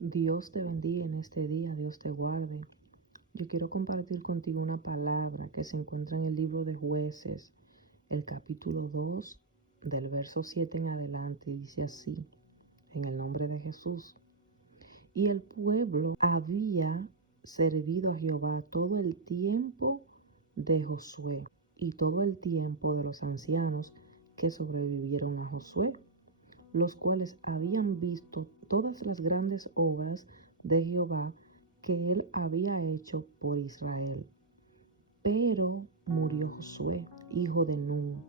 Dios te bendiga en este día, Dios te guarde. Yo quiero compartir contigo una palabra que se encuentra en el libro de Jueces, el capítulo 2, del verso 7 en adelante. Dice así, en el nombre de Jesús. Y el pueblo había servido a Jehová todo el tiempo de Josué y todo el tiempo de los ancianos que sobrevivieron a Josué, los cuales habían visto todas las grandes obras de Jehová que él había hecho por Israel. Pero murió Josué, hijo de Nun,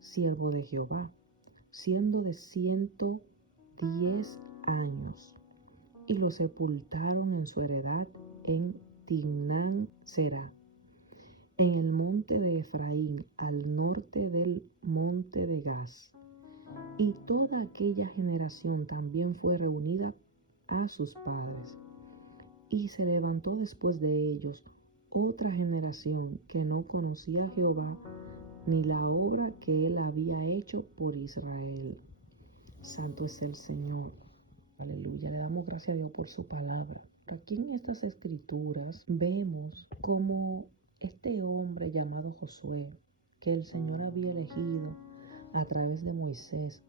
siervo de Jehová, siendo de 110 años, y lo sepultaron en su heredad en Timnán Será, en el monte de Efraín, al norte del monte de Gaz. Y toda aquella generación también fue reunida a sus padres. Y se levantó después de ellos otra generación que no conocía a Jehová ni la obra que él había hecho por Israel. Santo es el Señor. Aleluya. Le damos gracias a Dios por su palabra. Aquí en estas escrituras vemos cómo este hombre llamado Josué, que el Señor había elegido a través de Moisés,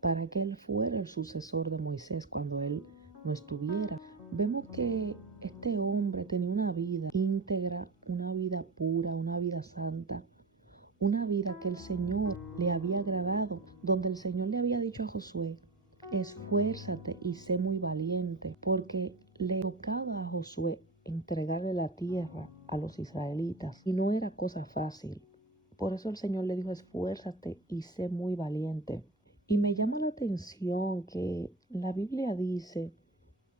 para que él fuera el sucesor de Moisés cuando él no estuviera. Vemos que este hombre tenía una vida íntegra, una vida pura, una vida santa, una vida que el Señor le había agradado, donde el Señor le había dicho a Josué: esfuérzate y sé muy valiente, porque le tocaba a Josué entregarle la tierra a los israelitas y no era cosa fácil. Por eso el Señor le dijo: esfuérzate y sé muy valiente. Y me llama la atención que la Biblia dice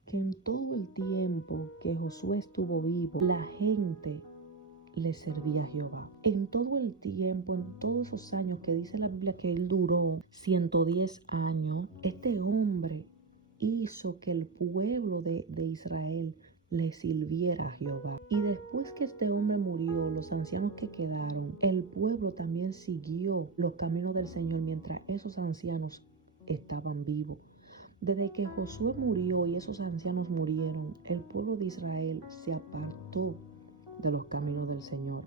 que en todo el tiempo que Josué estuvo vivo, la gente le servía a Jehová. En todo el tiempo, en todos esos años que dice la Biblia que él duró, 110 años, este hombre hizo que el pueblo de Israel le sirviera a Jehová. Y después que este hombre murió, los ancianos que quedaron, el pueblo también siguió los caminos del Señor mientras esos ancianos estaban vivos. Desde que Josué murió y esos ancianos murieron, el pueblo de Israel se apartó de los caminos del Señor.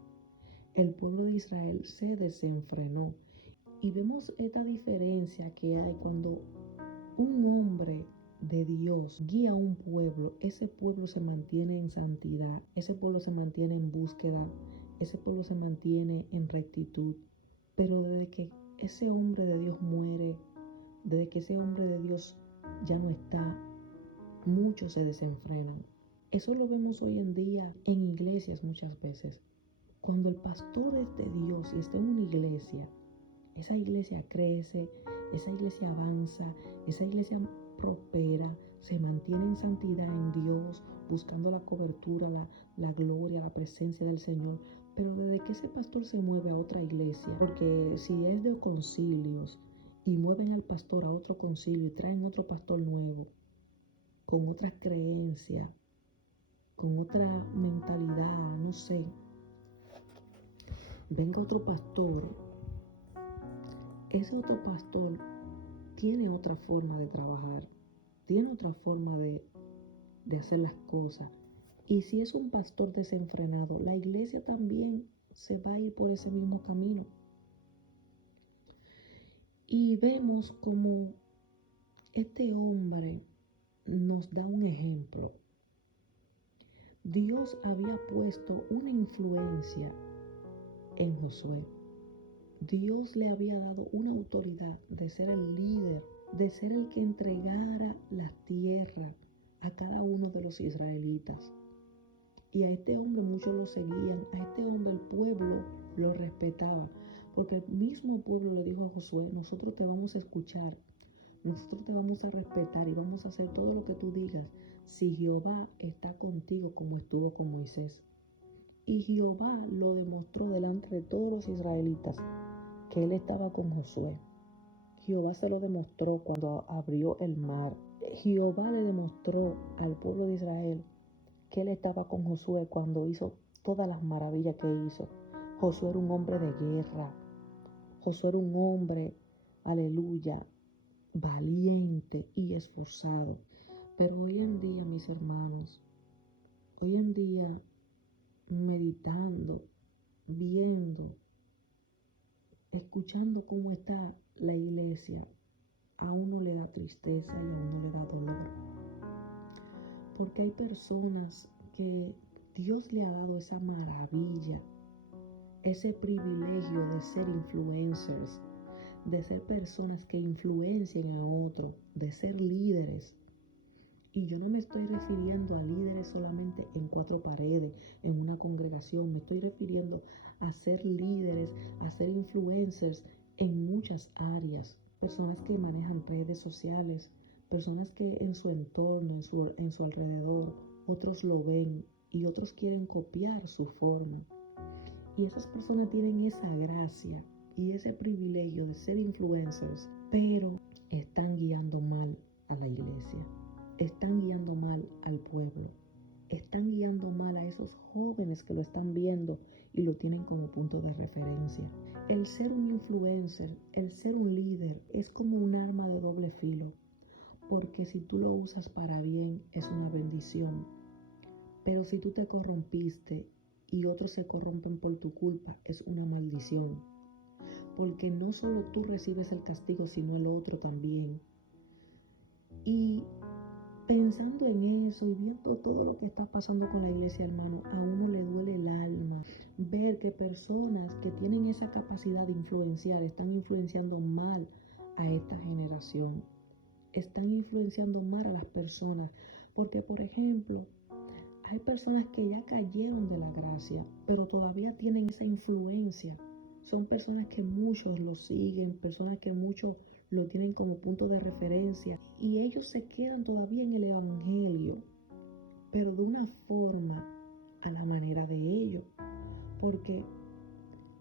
El pueblo de Israel se desenfrenó. Y vemos esta diferencia que hay cuando un hombre de Dios guía a un pueblo. Ese pueblo se mantiene en santidad, ese pueblo se mantiene en búsqueda, ese pueblo se mantiene en rectitud. Pero desde que ese hombre de Dios muere, desde que ese hombre de Dios ya no está, muchos se desenfrenan. Eso lo vemos hoy en día en iglesias muchas veces. Cuando el pastor es de Dios y está en una iglesia, esa iglesia crece, esa iglesia avanza, esa iglesia prospera, se mantiene en santidad en Dios, buscando la cobertura, la gloria, la presencia del Señor. Pero desde que ese pastor se mueve a otra iglesia, porque si es de concilios y mueven al pastor a otro concilio y traen otro pastor nuevo, con otras creencias, con otra mentalidad, no sé, venga otro pastor, ese otro pastor tiene otra forma de trabajar, tiene otra forma de hacer las cosas. Y si es un pastor desenfrenado, la iglesia también se va a ir por ese mismo camino. Y vemos como este hombre nos da un ejemplo. Dios había puesto una influencia en Josué. Dios le había dado una autoridad de ser el líder, de ser el que entregara la tierra a cada uno de los israelitas. Y a este hombre muchos lo seguían, a este hombre el pueblo lo respetaba, porque el mismo pueblo le dijo a Josué: nosotros te vamos a escuchar, nosotros te vamos a respetar y vamos a hacer todo lo que tú digas si Jehová está contigo como estuvo con Moisés. Y Jehová lo demostró delante de todos los israelitas que él estaba con Josué. Jehová se lo demostró cuando abrió el mar. Jehová le demostró al pueblo de Israel que él estaba con Josué cuando hizo todas las maravillas que hizo. Josué era un hombre de guerra. Josué era un hombre, aleluya, valiente y esforzado. Pero hoy en día, mis hermanos, hoy en día, meditando, viendo, escuchando cómo está la iglesia, a uno le da tristeza y a uno le da dolor. Porque hay personas que Dios le ha dado esa maravilla, ese privilegio de ser influencers, de ser personas que influencian a otros, de ser líderes. Y yo no me estoy refiriendo a líderes solamente en cuatro paredes, en una congregación. Me estoy refiriendo a ser líderes, a ser influencers en muchas áreas. Personas que manejan redes sociales, personas que en su entorno, en su alrededor, otros lo ven y otros quieren copiar su forma. Y esas personas tienen esa gracia y ese privilegio de ser influencers, pero están guiando mal a la iglesia. Están guiando mal al pueblo. Están guiando mal a esos jóvenes que lo están viendo y lo tienen como punto de referencia. El ser un influencer, el ser un líder, es como un arma de doble filo. Porque si tú lo usas para bien, es una bendición. Pero si tú te corrompiste y otros se corrompen por tu culpa, es una maldición. Porque no solo tú recibes el castigo, sino el otro también. Y pensando en eso y viendo todo lo que está pasando con la iglesia, hermano, a uno le duele el alma ver que personas que tienen esa capacidad de influenciar están influenciando mal a esta generación. Están influenciando mal a las personas. Porque, por ejemplo, hay personas que ya cayeron de la gracia, pero todavía tienen esa influencia. Son personas que muchos lo siguen, personas que muchos lo tienen como punto de referencia y ellos se quedan todavía en el evangelio, pero de una forma a la manera de ellos, porque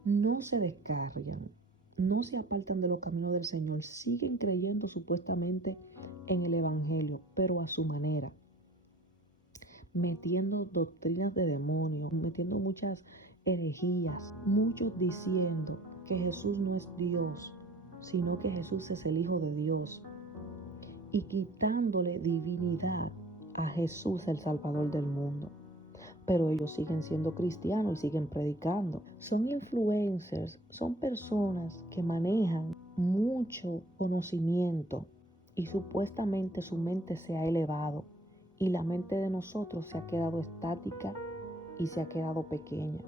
no se descarrian, no se apartan de los caminos del Señor, siguen creyendo supuestamente en el evangelio, pero a su manera, metiendo doctrinas de demonios, metiendo muchas herejías, muchos diciendo que Jesús no es Dios, sino que Jesús es el Hijo de Dios, y quitándole divinidad a Jesús, el Salvador del mundo. Pero ellos siguen siendo cristianos y siguen predicando. Son influencers, son personas que manejan mucho conocimiento y supuestamente su mente se ha elevado y la mente de nosotros se ha quedado estática y se ha quedado pequeña.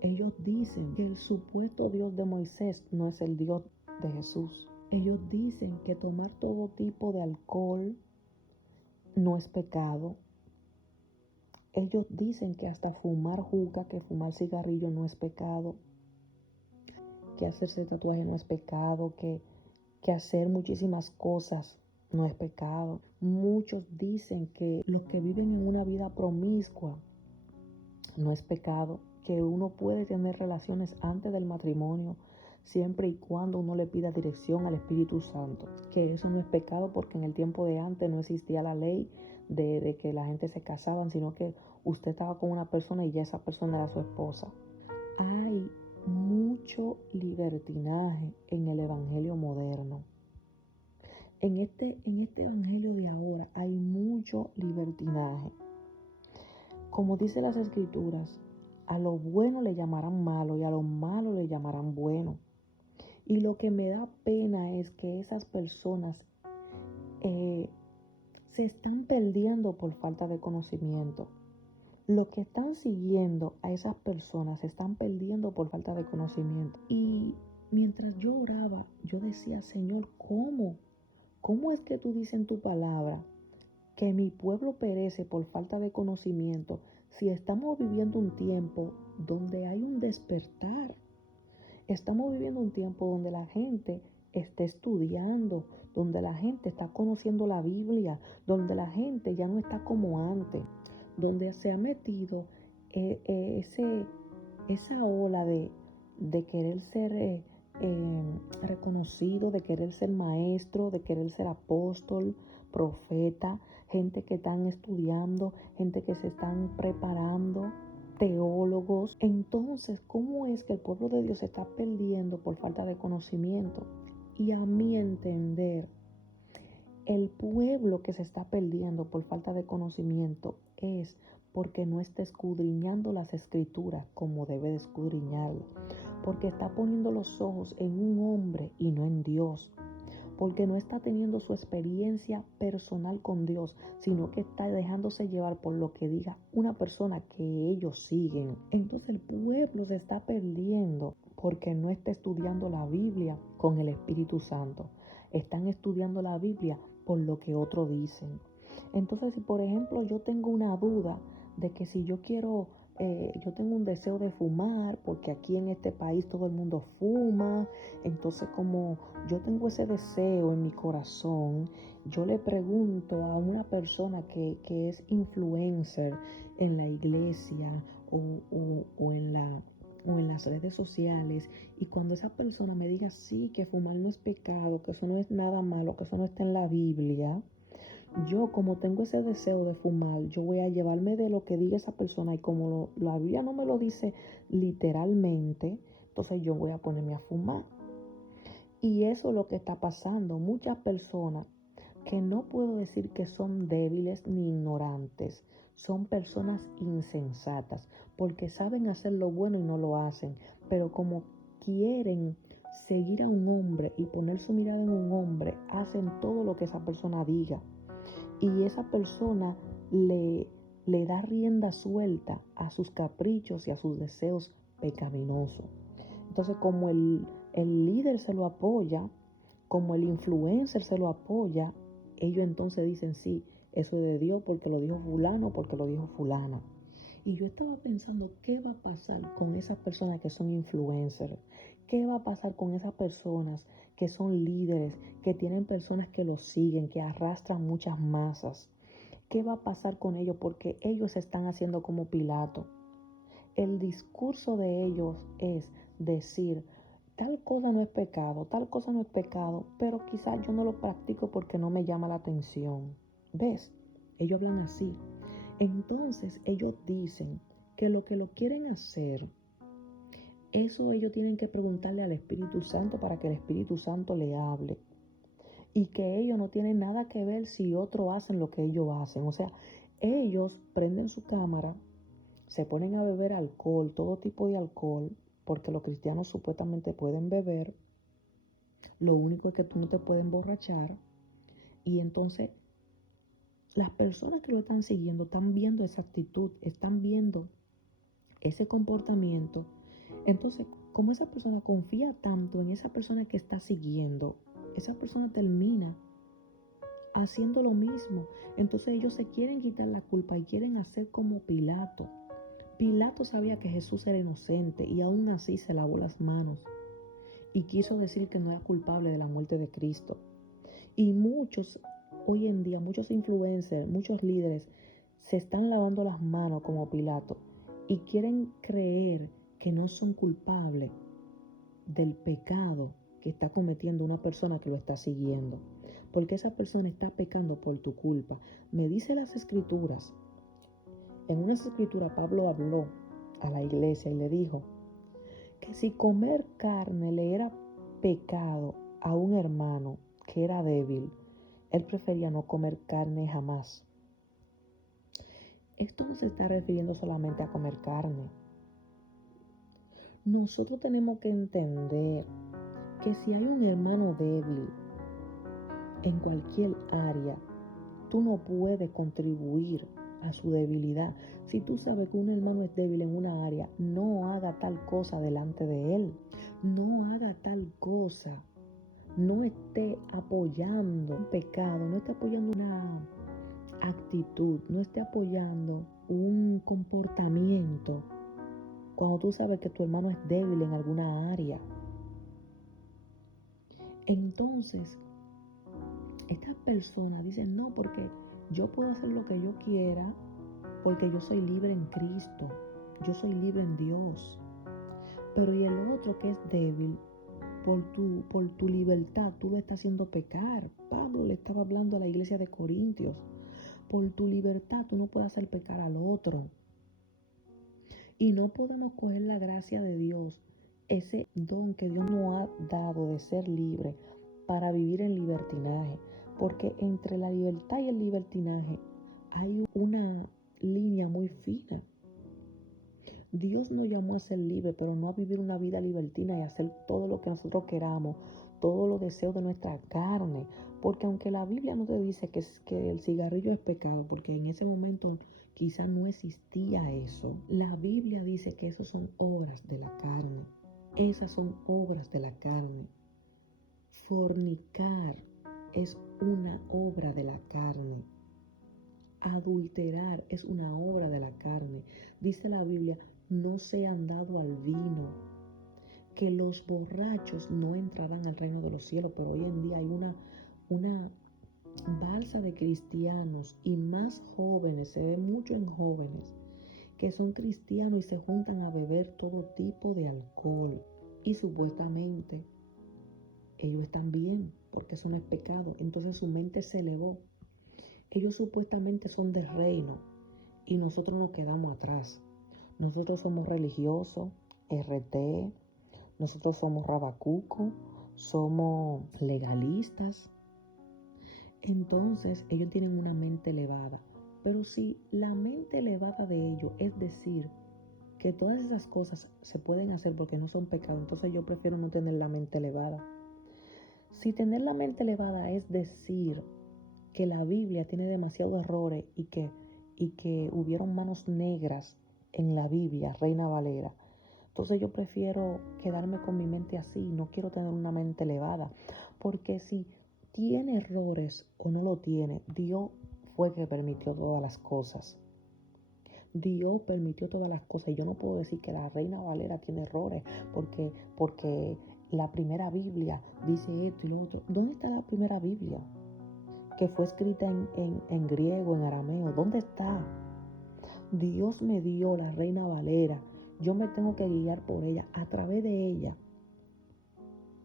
Ellos dicen que el supuesto Dios de Moisés no es el Dios de Jesús. Ellos dicen que tomar todo tipo de alcohol no es pecado. Ellos dicen que hasta fumar juca, que fumar cigarrillo no es pecado, que hacerse tatuaje no es pecado, que hacer muchísimas cosas no es pecado. Muchos dicen que los que viven en una vida promiscua no es pecado, que uno puede tener relaciones antes del matrimonio siempre y cuando uno le pida dirección al Espíritu Santo, que eso no es pecado porque en el tiempo de antes no existía la ley de que la gente se casaban, sino que usted estaba con una persona y ya esa persona era su esposa. Hay mucho libertinaje en el evangelio moderno. En este evangelio de ahora hay mucho libertinaje. Como dice las escrituras, a lo bueno le llamarán malo y a lo malo le llamarán bueno. Y lo que me da pena es que esas personas se están perdiendo por falta de conocimiento. Los que están siguiendo a esas personas se están perdiendo por falta de conocimiento. Y mientras yo oraba, yo decía, Señor, ¿cómo? ¿Cómo es que tú dices en tu palabra que mi pueblo perece por falta de conocimiento si estamos viviendo un tiempo donde hay un despertar? Estamos viviendo un tiempo donde la gente está estudiando, donde la gente está conociendo la Biblia, donde la gente ya no está como antes, donde se ha metido esa ola de querer ser reconocido, de querer ser maestro, de querer ser apóstol, profeta, gente que están estudiando, gente que se están preparando, teólogos. Entonces, ¿cómo es que el pueblo de Dios se está perdiendo por falta de conocimiento? Y a mi entender, El pueblo que se está perdiendo por falta de conocimiento es porque no está escudriñando las escrituras como debe de escudriñarlo, porque está poniendo los ojos en un hombre y no en Dios, porque no está teniendo su experiencia personal con Dios, sino que está dejándose llevar por lo que diga una persona que ellos siguen. Entonces el pueblo se está perdiendo porque no está estudiando la Biblia con el Espíritu Santo. Están estudiando la Biblia por lo que otros dicen. Entonces, si por ejemplo yo tengo una duda de que si yo tengo un deseo de fumar, porque aquí en este país todo el mundo fuma, entonces como yo tengo ese deseo en mi corazón, yo le pregunto a una persona que es influencer en la iglesia o en las redes sociales, y cuando esa persona me diga sí, que fumar no es pecado, que eso no es nada malo, que eso no está en la Biblia, yo como tengo ese deseo de fumar, yo voy a llevarme de lo que diga esa persona, y como la Biblia no me lo dice literalmente, entonces yo voy a ponerme a fumar. Y eso es lo que está pasando. Muchas personas que no puedo decir que son débiles ni ignorantes, son personas insensatas, porque saben hacer lo bueno y no lo hacen, pero como quieren seguir a un hombre y poner su mirada en un hombre, hacen todo lo que esa persona diga. Y esa persona le da rienda suelta a sus caprichos y a sus deseos pecaminosos. Entonces, como el líder se lo apoya, como el influencer se lo apoya, ellos entonces dicen sí, eso es de Dios porque lo dijo fulano, porque lo dijo fulana. Y yo estaba pensando, ¿qué va a pasar con esas personas que son influencers? ¿Qué va a pasar con esas personas que son líderes, que tienen personas que los siguen, que arrastran muchas masas? ¿Qué va a pasar con ellos? Porque ellos se están haciendo como Pilato. El discurso de ellos es decir, tal cosa no es pecado, tal cosa no es pecado, pero quizás yo no lo practico porque no me llama la atención. ¿Ves? Ellos hablan así. Entonces ellos dicen que lo quieren hacer, eso ellos tienen que preguntarle al Espíritu Santo para que el Espíritu Santo le hable. Y que ellos no tienen nada que ver si otros hacen lo que ellos hacen. O sea, ellos prenden su cámara, se ponen a beber alcohol, todo tipo de alcohol, porque los cristianos supuestamente pueden beber. Lo único es que tú no te puedes emborrachar. Y entonces las personas que lo están siguiendo están viendo esa actitud, están viendo ese comportamiento. Entonces, como esa persona confía tanto en esa persona que está siguiendo, esa persona termina haciendo lo mismo. Entonces ellos se quieren quitar la culpa y quieren hacer como Pilato. Pilato sabía que Jesús era inocente y aún así se lavó las manos y quiso decir que no era culpable de la muerte de Cristo. Y muchos, hoy en día, muchos influencers, muchos líderes se están lavando las manos como Pilato y quieren creer que no son culpables del pecado que está cometiendo una persona que lo está siguiendo, porque esa persona está pecando por tu culpa. Me dice las escrituras, en una escritura Pablo habló a la iglesia y le dijo que si comer carne le era pecado a un hermano que era débil, él prefería no comer carne jamás. Esto no se está refiriendo solamente a comer carne. Nosotros tenemos que entender que si hay un hermano débil en cualquier área, tú no puedes contribuir a su debilidad. Si tú sabes que un hermano es débil en una área, no haga tal cosa delante de él. No haga tal cosa. No esté apoyando un pecado, no esté apoyando una actitud, no esté apoyando un comportamiento cuando tú sabes que tu hermano es débil en alguna área. Entonces, estas personas dicen, no, porque yo puedo hacer lo que yo quiera, porque yo soy libre en Cristo, yo soy libre en Dios. Pero y el otro que es débil, por tu libertad, tú lo estás haciendo pecar. Pablo le estaba hablando a la iglesia de Corintios. Por tu libertad, tú no puedes hacer pecar al otro. Y no podemos coger la gracia de Dios, ese don que Dios nos ha dado de ser libre, para vivir en libertinaje, porque entre la libertad y el libertinaje hay una línea muy fina. Dios nos llamó a ser libres, pero no a vivir una vida libertina y hacer todo lo que nosotros queramos, todos los deseos de nuestra carne. Porque aunque la Biblia no te dice que el cigarrillo es pecado, porque en ese momento quizás no existía eso, la Biblia dice que esas son obras de la carne. Esas son obras de la carne. Fornicar es una obra de la carne. Adulterar es una obra de la carne. Dice la Biblia, no sean dado al vino, que los borrachos no entrarán al reino de los cielos. Pero hoy en día hay una balsa de cristianos y más jóvenes, se ve mucho en jóvenes, que son cristianos y se juntan a beber todo tipo de alcohol. Y supuestamente ellos están bien, porque eso no es pecado. Entonces su mente se elevó. Ellos supuestamente son del reino y nosotros nos quedamos atrás. Nosotros somos religiosos, RT, nosotros somos rabacuco, somos legalistas. Entonces ellos tienen una mente elevada. Pero si la mente elevada de ellos es decir que todas esas cosas se pueden hacer porque no son pecados, entonces yo prefiero no tener la mente elevada. Si tener la mente elevada es decir que la Biblia tiene demasiados errores y que hubieron manos negras en la Biblia, Reina Valera, entonces yo prefiero quedarme con mi mente así, no quiero tener una mente elevada, porque si tiene errores o no lo tiene, Dios fue que permitió todas las cosas. Dios permitió todas las cosas y yo no puedo decir que la Reina Valera tiene errores porque la primera Biblia dice esto y lo otro. ¿Dónde está la primera Biblia? Que fue escrita en griego, en arameo. ¿Dónde está? Dios me dio la Reina Valera. Yo me tengo que guiar por ella. A través de ella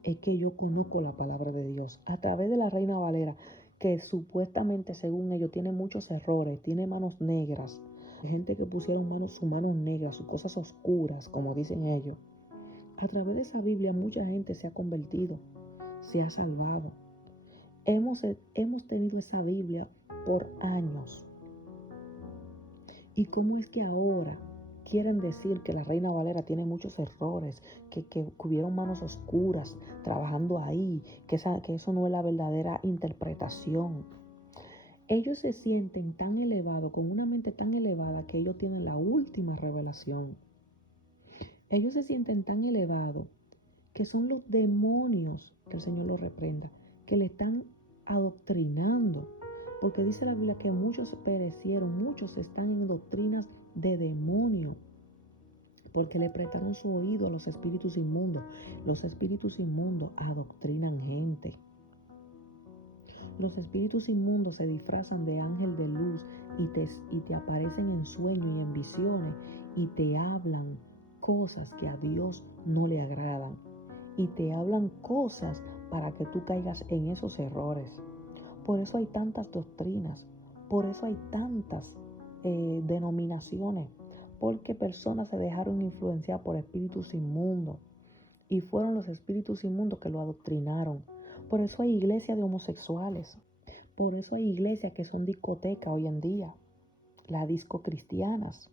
es que yo conozco la palabra de Dios. A través de la Reina Valera, que supuestamente, según ellos, tiene muchos errores, tiene manos negras. Hay gente que pusieron sus manos negras, sus cosas oscuras, como dicen ellos. A través de esa Biblia mucha gente se ha convertido, se ha salvado. Hemos tenido esa Biblia por años. ¿Y cómo es que ahora quieren decir que la Reina Valera tiene muchos errores, que hubieron manos oscuras trabajando ahí, que eso no es la verdadera interpretación? Ellos se sienten tan elevados, con una mente tan elevada, que ellos tienen la última revelación. Ellos se sienten tan elevados que son los demonios, que el Señor los reprenda, que le están adoctrinando. Porque dice la Biblia que muchos perecieron, muchos están en doctrinas de demonio, porque le prestaron su oído a los espíritus inmundos. Los espíritus inmundos adoctrinan gente. Los espíritus inmundos se disfrazan de ángel de luz y te aparecen en sueños y en visiones y te hablan cosas que a Dios no le agradan. Y te hablan cosas para que tú caigas en esos errores. Por eso hay tantas doctrinas, por eso hay tantas denominaciones, porque personas se dejaron influenciar por espíritus inmundos y fueron los espíritus inmundos que lo adoctrinaron. Por eso hay iglesias de homosexuales, por eso hay iglesias que son discotecas hoy en día, las disco cristianas.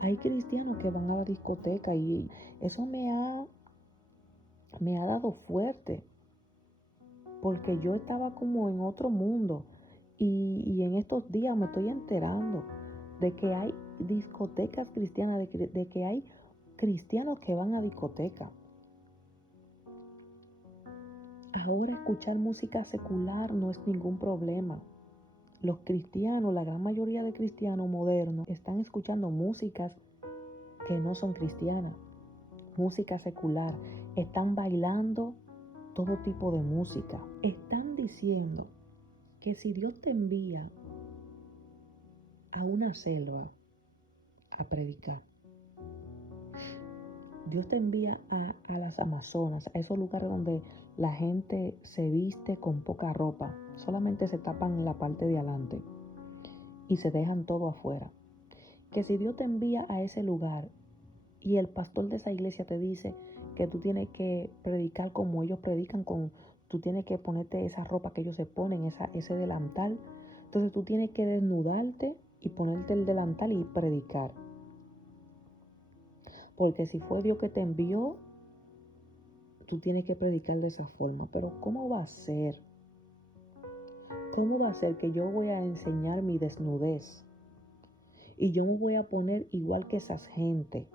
Hay cristianos que van a la discoteca y eso me ha dado fuerte, porque yo estaba como en otro mundo y en estos días me estoy enterando de que hay discotecas cristianas, de que hay cristianos que van a discoteca. Ahora escuchar música secular no es ningún problema. Los cristianos, la gran mayoría de cristianos modernos, están escuchando músicas que no son cristianas, música secular. Están bailando todo tipo de música. Están diciendo que si Dios te envía a una selva a predicar, Dios te envía a las Amazonas, a esos lugares donde la gente se viste con poca ropa, solamente se tapan la parte de adelante y se dejan todo afuera. Que si Dios te envía a ese lugar y el pastor de esa iglesia te dice que tú tienes que predicar como ellos predican, con tú tienes que ponerte esa ropa que ellos se ponen, ese delantal. Entonces tú tienes que desnudarte y ponerte el delantal y predicar. Porque si fue Dios que te envió, tú tienes que predicar de esa forma. Pero ¿cómo va a ser? ¿Cómo va a ser que yo voy a enseñar mi desnudez? Y yo me voy a poner igual que esas gente.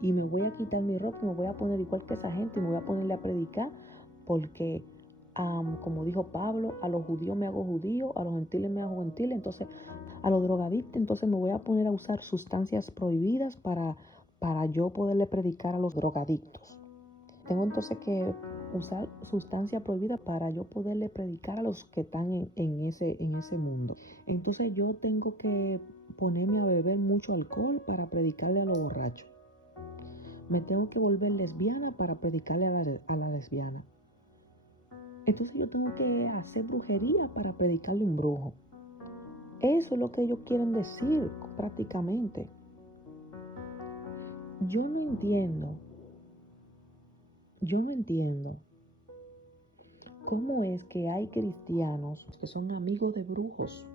Y me voy a quitar mi ropa y me voy a poner igual que esa gente y me voy a ponerle a predicar porque, como dijo Pablo, a los judíos me hago judío, a los gentiles me hago gentil, entonces a los drogadictos, entonces me voy a poner a usar sustancias prohibidas para yo poderle predicar a los drogadictos. Tengo entonces que usar sustancias prohibidas para yo poderle predicar a los que están en ese mundo. Entonces yo tengo que ponerme a beber mucho alcohol para predicarle a los borrachos. Me tengo que volver lesbiana para predicarle a la lesbiana. Entonces yo tengo que hacer brujería para predicarle a un brujo. Eso es lo que ellos quieren decir prácticamente. Yo no entiendo cómo es que hay cristianos que son amigos de brujos,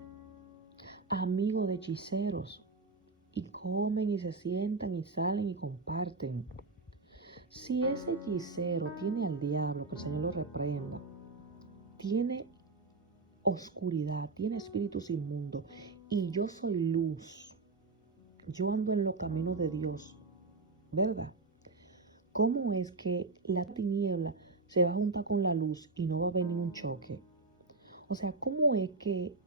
amigos de hechiceros, y comen y se sientan y salen y comparten. Si ese hechicero tiene al diablo, que el Señor lo reprenda, tiene oscuridad, tiene espíritus inmundos, y yo soy luz, yo ando en los caminos de Dios, ¿verdad? ¿Cómo es que la tiniebla se va a juntar con la luz y no va a venir un choque? O sea, ¿cómo es que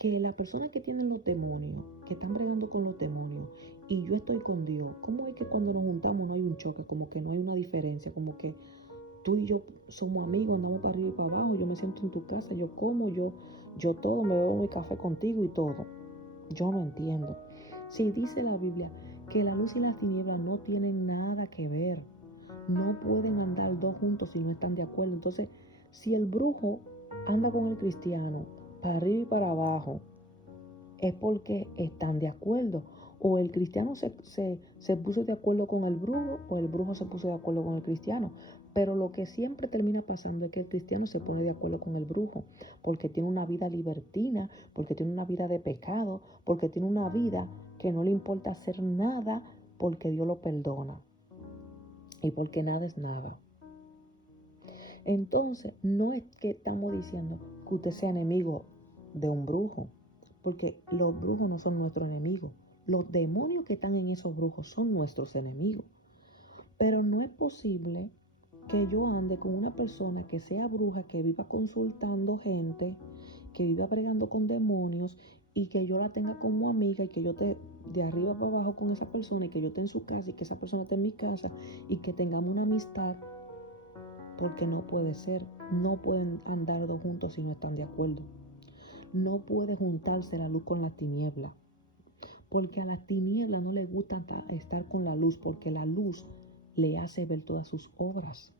la persona que tiene los demonios, que están bregando con los demonios, y yo estoy con Dios, cómo es que cuando nos juntamos no hay un choque, como que no hay una diferencia, como que tú y yo somos amigos, andamos para arriba y para abajo, yo me siento en tu casa, yo como, yo todo, me bebo mi café contigo y todo? Yo no entiendo. Si dice la Biblia que la luz y las tinieblas no tienen nada que ver, no pueden andar dos juntos si no están de acuerdo. Entonces, si el brujo anda con el cristiano para arriba y para abajo, es porque están de acuerdo. O el cristiano se puso de acuerdo con el brujo, o el brujo se puso de acuerdo con el cristiano. Pero lo que siempre termina pasando es que el cristiano se pone de acuerdo con el brujo, porque tiene una vida libertina, porque tiene una vida de pecado, porque tiene una vida que no le importa hacer nada porque Dios lo perdona. Y porque nada es nada. Entonces, no es que estamos diciendo que usted sea enemigo de un brujo, porque los brujos no son nuestros enemigos. Los demonios que están en esos brujos son nuestros enemigos. Pero no es posible que yo ande con una persona que sea bruja, que viva consultando gente, que viva bregando con demonios, y que yo la tenga como amiga, y que yo esté de arriba para abajo con esa persona, y que yo esté en su casa y que esa persona esté en mi casa, y que tengamos una amistad. Porque no puede ser, no pueden andar dos juntos si no están de acuerdo. No puede juntarse la luz con la tiniebla, porque a la tiniebla no le gusta estar con la luz, porque la luz le hace ver todas sus obras.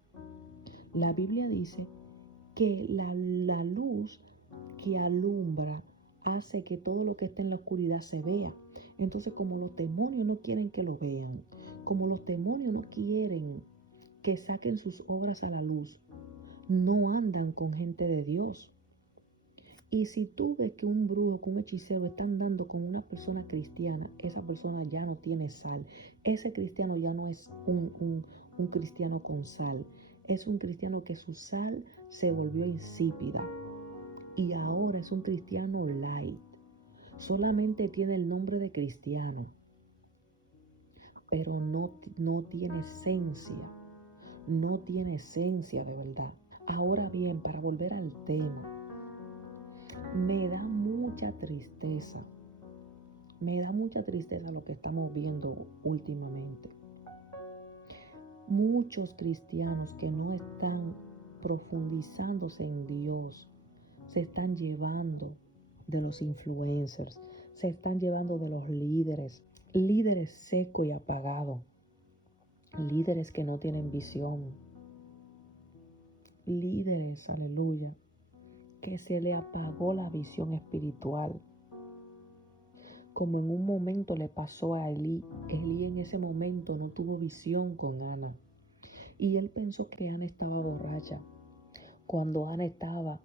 La Biblia dice que la luz que alumbra hace que todo lo que está en la oscuridad se vea. Entonces, como los demonios no quieren que lo vean, como los demonios no quieren que saquen sus obras a la luz, no andan con gente de Dios. Y si tú ves que un brujo, que un hechicero está andando con una persona cristiana, esa persona ya no tiene sal. Ese cristiano ya no es un cristiano con sal. Es un cristiano que su sal se volvió insípida. Y ahora es un cristiano light. Solamente tiene el nombre de cristiano, pero no tiene esencia. No tiene esencia de verdad. Ahora bien, para volver al tema, me da mucha tristeza. Me da mucha tristeza lo que estamos viendo últimamente. Muchos cristianos que no están profundizándose en Dios se están llevando de los influencers, se están llevando de los líderes secos y apagados, líderes que no tienen visión, líderes, aleluya, que se le apagó la visión espiritual. Como en un momento le pasó a Elí. Elí en ese momento no tuvo visión con Ana. Y él pensó que Ana estaba borracha, cuando Ana estaba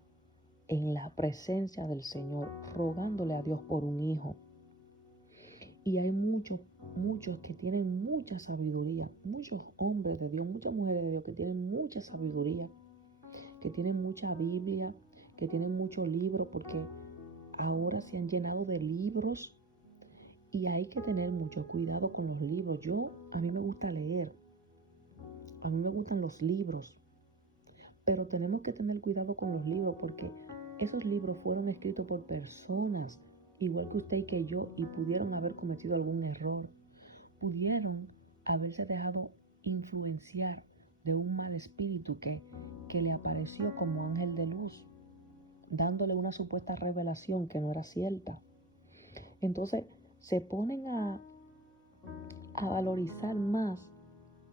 en la presencia del Señor, rogándole a Dios por un hijo. Y hay muchos que tienen mucha sabiduría, muchos hombres de Dios, muchas mujeres de Dios que tienen mucha sabiduría, que tienen mucha Biblia, que tienen muchos libros, porque ahora se han llenado de libros y hay que tener mucho cuidado con los libros. A mí me gusta leer, a mí me gustan los libros, pero tenemos que tener cuidado con los libros porque esos libros fueron escritos por personas igual que usted y que yo, y pudieron haber cometido algún error, pudieron haberse dejado influenciar de un mal espíritu que le apareció como ángel de luz, dándole una supuesta revelación que no era cierta. Entonces se ponen a valorizar más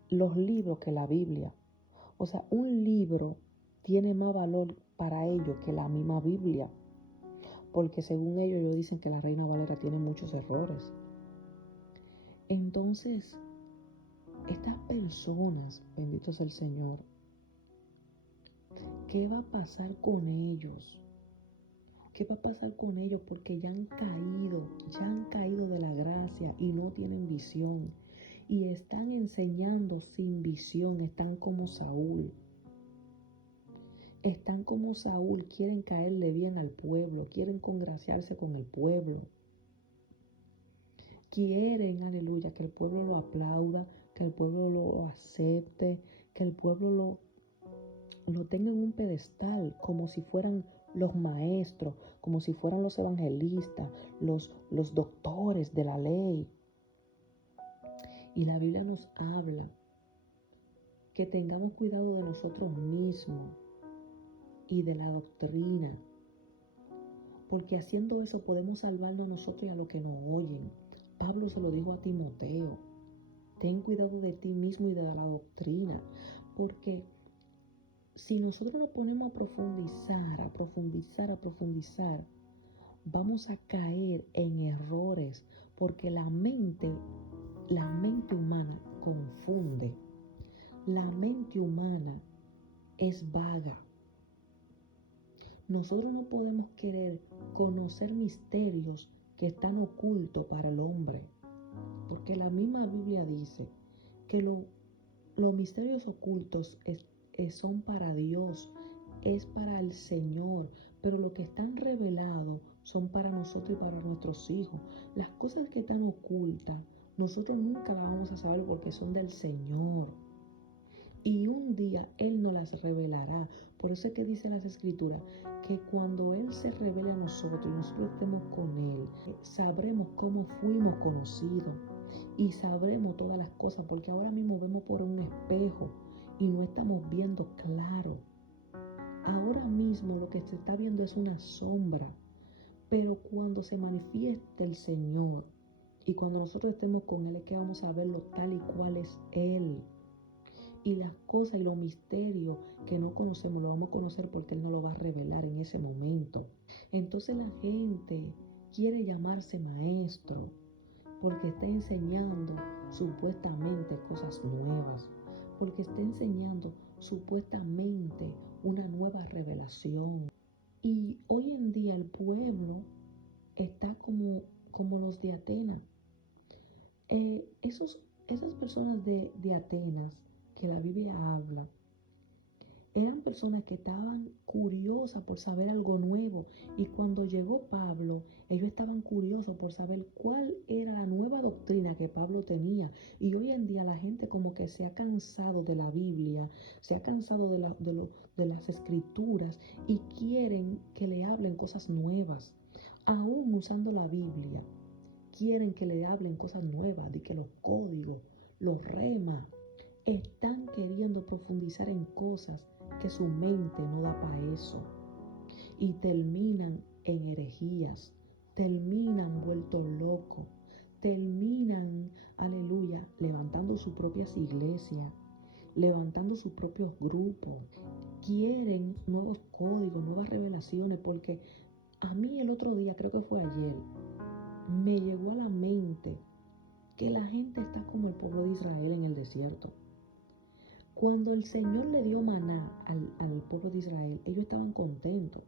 los libros que la Biblia. O sea, un libro tiene más valor para ellos que la misma Biblia, porque según ellos dicen que la Reina Valera tiene muchos errores. Entonces, estas personas, bendito sea el Señor, ¿qué va a pasar con ellos? ¿Qué va a pasar con ellos? Porque ya han caído de la gracia y no tienen visión. Y están enseñando sin visión, están como Saúl. Quieren caerle bien al pueblo, quieren congraciarse con el pueblo. Quieren, aleluya, que el pueblo lo aplauda, que el pueblo lo acepte, que el pueblo lo tenga en un pedestal, como si fueran los maestros, como si fueran los evangelistas, los doctores de la ley. Y la Biblia nos habla que tengamos cuidado de nosotros mismos y de la doctrina, porque haciendo eso podemos salvarnos a nosotros y a los que nos oyen. Pablo se lo dijo a Timoteo: ten cuidado de ti mismo y de la doctrina, porque si nosotros nos ponemos a profundizar, vamos a caer en errores, porque la mente humana confunde. La mente humana es vaga. Nosotros no podemos querer conocer misterios que están ocultos para el hombre, porque la misma Biblia dice que los misterios ocultos son para Dios, es para el Señor, pero lo que están revelados son para nosotros y para nuestros hijos. Las cosas que están ocultas, nosotros nunca las vamos a saber porque son del Señor. Y un día Él nos las revelará. Por eso es que dice las Escrituras que cuando Él se revele a nosotros y nosotros estemos con Él, sabremos cómo fuimos conocidos y sabremos todas las cosas, porque ahora mismo vemos por un espejo y no estamos viendo claro. Ahora mismo lo que se está viendo es una sombra, pero cuando se manifieste el Señor y cuando nosotros estemos con Él, es que vamos a verlo tal y cual es Él. Y las cosas y los misterios que no conocemos, lo vamos a conocer porque Él nos lo va a revelar en ese momento. Entonces la gente quiere llamarse maestro porque está enseñando supuestamente cosas nuevas, porque está enseñando supuestamente una nueva revelación. Y hoy en día el pueblo está como los de Atenas. Esas personas de Atenas que la Biblia habla, eran personas que estaban curiosas por saber algo nuevo. Y cuando llegó Pablo, ellos estaban curiosos por saber cuál era la nueva doctrina que Pablo tenía. Y hoy en día la gente como que se ha cansado de la Biblia, se ha cansado de las escrituras y quieren que le hablen cosas nuevas. Aún usando la Biblia, quieren que le hablen cosas nuevas, de que los códigos, los remas, están queriendo profundizar en cosas que su mente no da para eso. Y terminan en herejías, terminan vueltos locos, terminan, aleluya, levantando sus propias iglesias, levantando sus propios grupos. Quieren nuevos códigos, nuevas revelaciones, porque a mí el otro día, creo que fue ayer, me llegó a la mente que la gente está como el pueblo de Israel en el desierto. Cuando el Señor le dio maná al pueblo de Israel, ellos estaban contentos,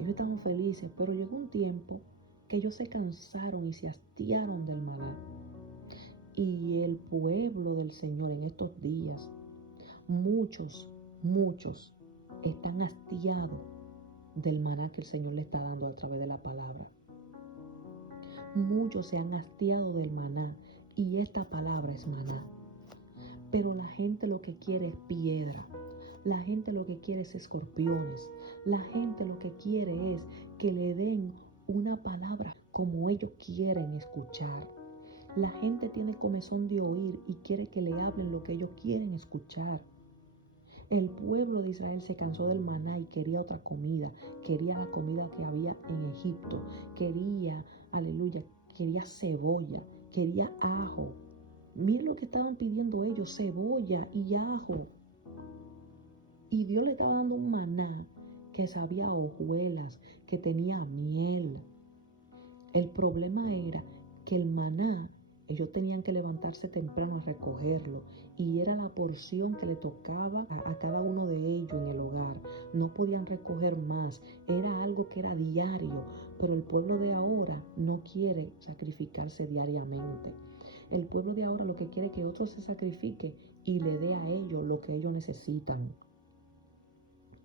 ellos estaban felices, pero llegó un tiempo que ellos se cansaron y se hastiaron del maná. Y el pueblo del Señor en estos días, muchos están hastiados del maná que el Señor le está dando a través de la palabra. Muchos se han hastiado del maná y esta palabra es maná. Pero la gente lo que quiere es piedra. La gente lo que quiere es escorpiones. La gente lo que quiere es que le den una palabra como ellos quieren escuchar. La gente tiene comezón de oír y quiere que le hablen lo que ellos quieren escuchar. El pueblo de Israel se cansó del maná y quería otra comida. Quería la comida que había en Egipto. Quería, aleluya, quería cebolla, quería ajo. Miren lo que estaban pidiendo ellos, cebolla y ajo. Y Dios le estaba dando un maná que sabía a hojuelas, que tenía miel. El problema era que el maná, ellos tenían que levantarse temprano a recogerlo y era la porción que le tocaba a cada uno de ellos en el hogar. No podían recoger más, era algo que era diario, pero el pueblo de ahora no quiere sacrificarse diariamente. El pueblo de ahora lo que quiere es que otro se sacrifique y le dé a ellos lo que ellos necesitan.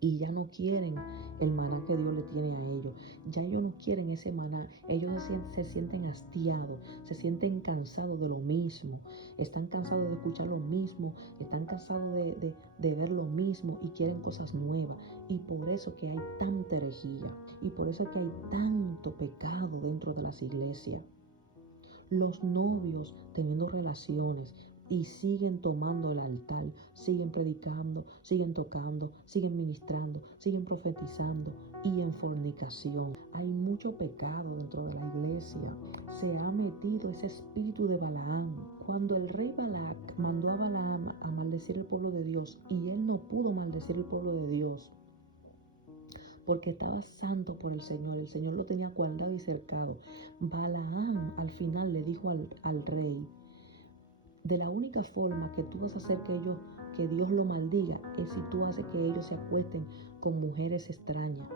Y ya no quieren el maná que Dios le tiene a ellos. Ya ellos no quieren ese maná. Ellos se sienten hastiados, se sienten cansados de lo mismo. Están cansados de escuchar lo mismo, están cansados de ver lo mismo y quieren cosas nuevas. Y por eso que hay tanta herejía. Y por eso que hay tanto pecado dentro de las iglesias. Los novios teniendo relaciones y siguen tomando el altar, siguen predicando, siguen tocando, siguen ministrando, siguen profetizando y en fornicación. Hay mucho pecado dentro de la iglesia. Se ha metido ese espíritu de Balaam. Cuando el rey Balac mandó a Balaam a maldecir el pueblo de Dios y él no pudo maldecir el pueblo de Dios, porque estaba santo por el Señor lo tenía guardado y cercado. Balaam al final le dijo al rey, de la única forma que tú vas a hacer que Dios lo maldiga, es si tú haces que ellos se acuesten con mujeres extrañas,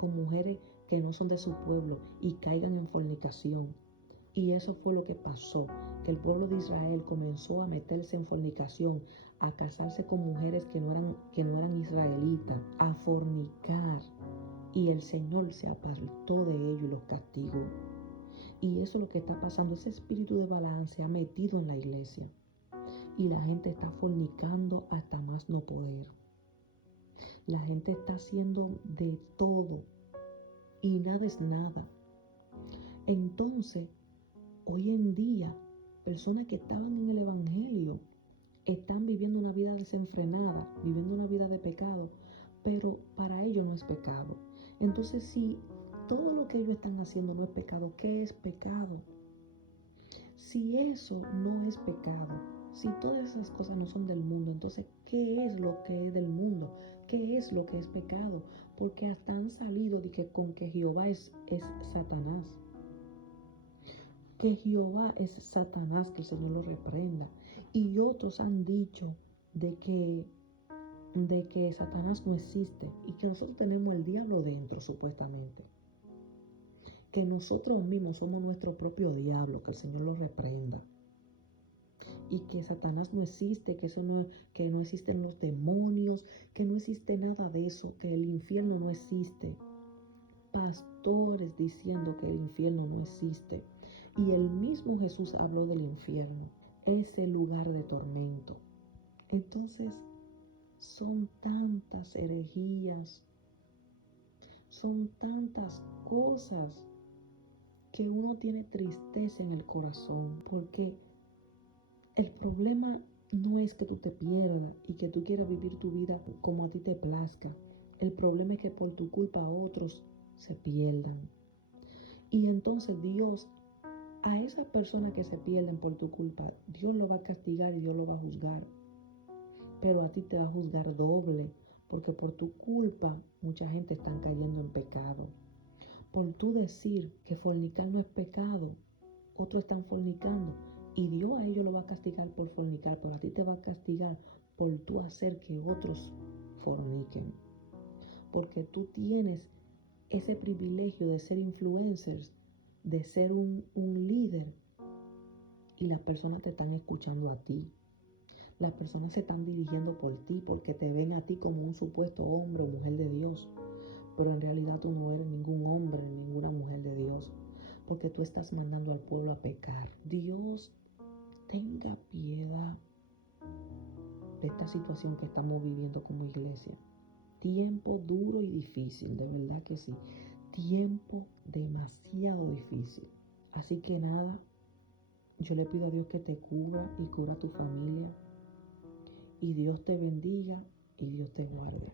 con mujeres que no son de su pueblo y caigan en fornicación. Y eso fue lo que pasó, que el pueblo de Israel comenzó a meterse en fornicación, a casarse con mujeres que no eran israelitas, a fornicar. Y el Señor se apartó de ellos y los castigó. Y eso es lo que está pasando. Ese espíritu de Balaam se ha metido en la iglesia. Y la gente está fornicando hasta más no poder. La gente está haciendo de todo. Y nada es nada. Entonces, hoy en día, personas que estaban en el Evangelio están viviendo una vida desenfrenada, viviendo una vida de pecado, pero para ellos no es pecado. Entonces, si todo lo que ellos están haciendo no es pecado, ¿qué es pecado? Si eso no es pecado, si todas esas cosas no son del mundo, entonces, ¿qué es lo que es del mundo? ¿Qué es lo que es pecado? Porque hasta han salido de que con que Jehová es Satanás. Que Jehová es Satanás, que el Señor lo reprenda. Y otros han dicho de que Satanás no existe y que nosotros tenemos el diablo dentro, supuestamente. Que nosotros mismos somos nuestro propio diablo, que el Señor lo reprenda. Y que Satanás no existe, que no existen los demonios, que no existe nada de eso, que el infierno no existe. Pastores diciendo que el infierno no existe. Y el mismo Jesús habló del infierno, ese lugar de tormento. Entonces, son tantas herejías, son tantas cosas que uno tiene tristeza en el corazón, porque el problema no es que tú te pierdas y que tú quieras vivir tu vida como a ti te plazca. El problema es que por tu culpa otros se pierdan. Y entonces Dios, a esas personas que se pierden por tu culpa, Dios lo va a castigar y Dios lo va a juzgar. Pero a ti te va a juzgar doble, porque por tu culpa mucha gente está cayendo en pecado. Por tú decir que fornicar no es pecado, otros están fornicando y Dios a ellos lo va a castigar por fornicar, pero a ti te va a castigar por tú hacer que otros forniquen. Porque tú tienes ese privilegio de ser influencers, de ser un líder, y las personas te están escuchando a ti. Las personas se están dirigiendo por ti porque te ven a ti como un supuesto hombre o mujer de Dios. Pero en realidad tú no eres ningún hombre ni ninguna mujer de Dios, porque tú estás mandando al pueblo a pecar. Dios tenga piedad de esta situación que estamos viviendo como iglesia. Tiempo duro y difícil, de verdad que sí. Tiempo demasiado difícil. Así que nada, yo le pido a Dios que te cubra y cubra a tu familia. Y Dios te bendiga y Dios te guarde.